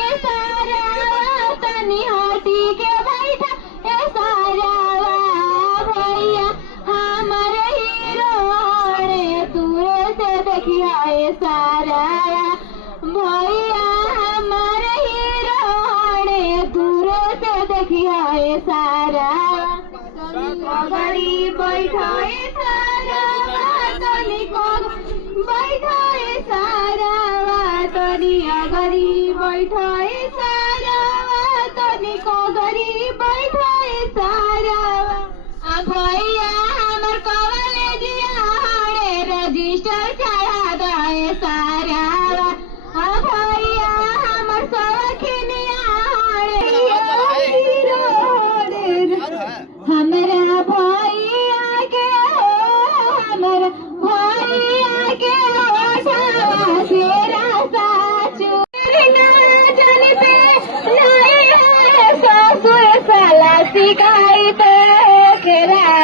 ए सारा तनी हटी के बैठा ए सारा भैया हमारे हीरो दूर से देखिया ए सारा भैया हमारे हीरो दूर से देखिया ए सारा गरीब बैठाए सारा तनी को बैठाए सारा तनी गरीब बैठाए सारा तनी को गरीब बैठाए सारा भैया हमर कॉलेजिया रजिस्टर चढ़ा दे सारा भैया हमर सखिनिया हमरा भैया के हमर भैया के तेरा साचू जल पे नहीं है ससुर साला शिकायत केला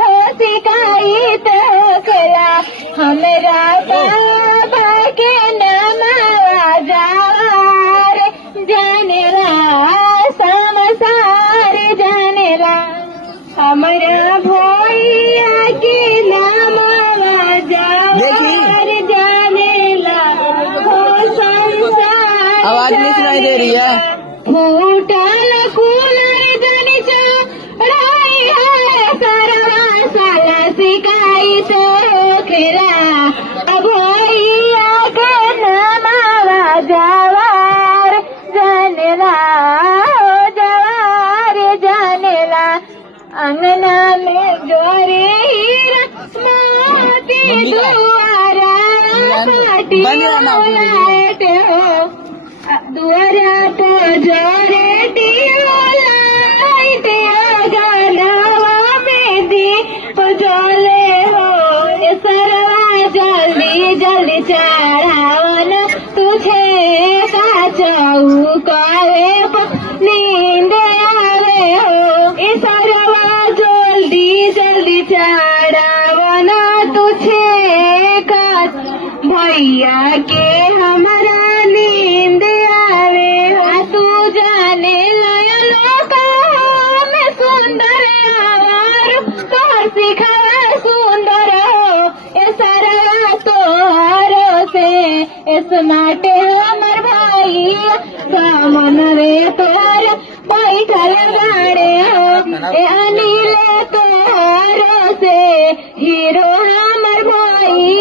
हो शिकायत केला हमरा बाबा के नाम आवाज जानेला समसार जानेला हमरा भैया के नाम आवाज जानेला हो संसार आवाज नहीं सुनाई दे रही है। फूटल कूलर जनी चढ़ाई है सरवा साला शिकायत खेला भैया के नाम जवार जानेला जवार जानेला अंगना में जोरे मोती दुआरा पाटी लाइट हो दुआरा पर जोरे लाइट गलवा में दीप जले हो सरवा जल्दी जल्दी चढ़ावन तुझे का चौकावे नींद आवे हो सरवा जल्दी जल्दी चढ़ावन तुझे का भैया के हमारा नींद आवे हो तू जाने लयलो में सुंदर आवार तोर सिखा सुंदर हो ए सरवा तोहरो से स्मार्ट हमर भाई सामन रे तोहर बैठल गाड़े हो ए अनिल तोहरो से हीरो हमर भाई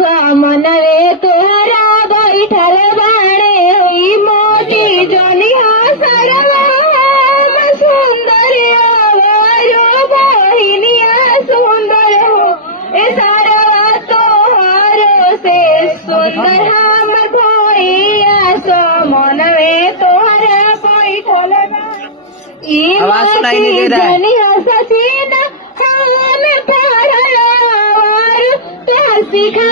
सामन रे तोहरा बैठल बाड़े हुई मोती जोनिया सरवा सुंदर आवारो बहिनिया सुंदर हो ए सरवा तोहरो से सुंदर हमर भैया सामन रे तोहरा बैठल आवाज सुनाई नहीं दे रहा है। जोनिया ससीना हम पढ़ल आवार तोहर सिखा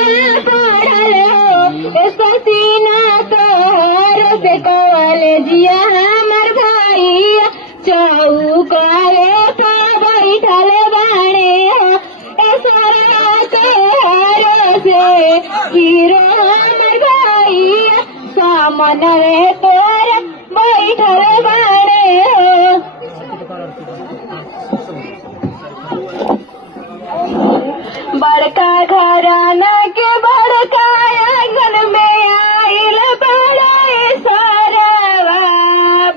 पढ़ल हो ससीना तोहर से कॉलेजिया हमर भाई चौकाले पा बैठल बाड़े हो सरवा तोहर से हीरो हमर भाई सामन रे तोहर बैठल बाड़े हो बड़का घराना के बड़का आंगन में आइल बड़ा सारा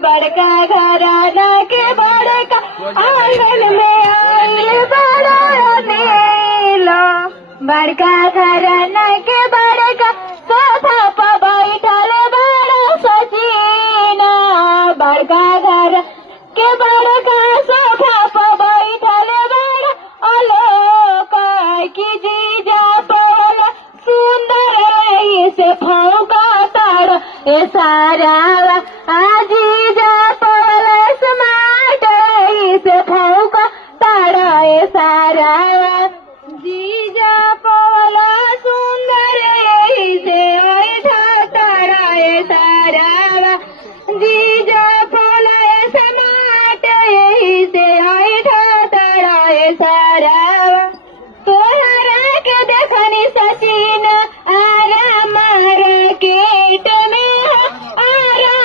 बड़का घराना के बड़का आंगन में आइल बड़ा नीला बड़का घराना के बड़का सोफा पर बैठल बड़ा सजीना बड़का घर के बड़का सोफा पर बैठल बड़ा अलोक की जीजा पवल सुंदर रही से फौका तार ए सारा आजीजा पवल स्मार्ट रही से फौका तार ए सारा जीजा पवल सुंदर रही से बैठा तार ए सारा जीजा पवल स्मार्ट रही से बैठा तार ए सारा तोहरा के देखनी सचिन आरा मारा केट में आरा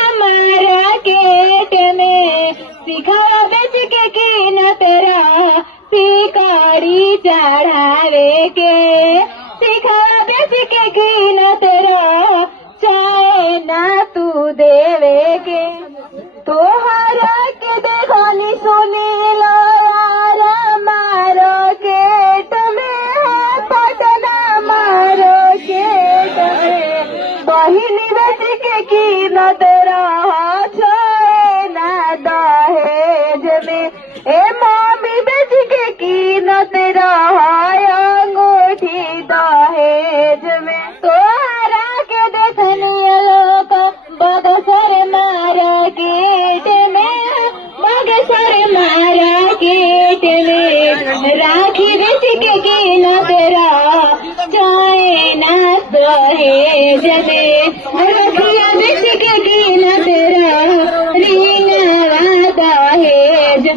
कीनत रह चाहे ना तू देवे के तोहरा के देखनी सुनी लो यार मार्केट में पटना मार्केट में बहिनी बेच के कीनत रह चाहे ना दहेज में ए मामी बेच के कीनत रह अंगूठी दहेज में तोहरा के देखनी लोग बगसर मार्केट में बगसर मार्केट में राखी बेच के कीनत रह चाहे ना दहेज में रखिया बेच के कीनत रह रींगवा दहेज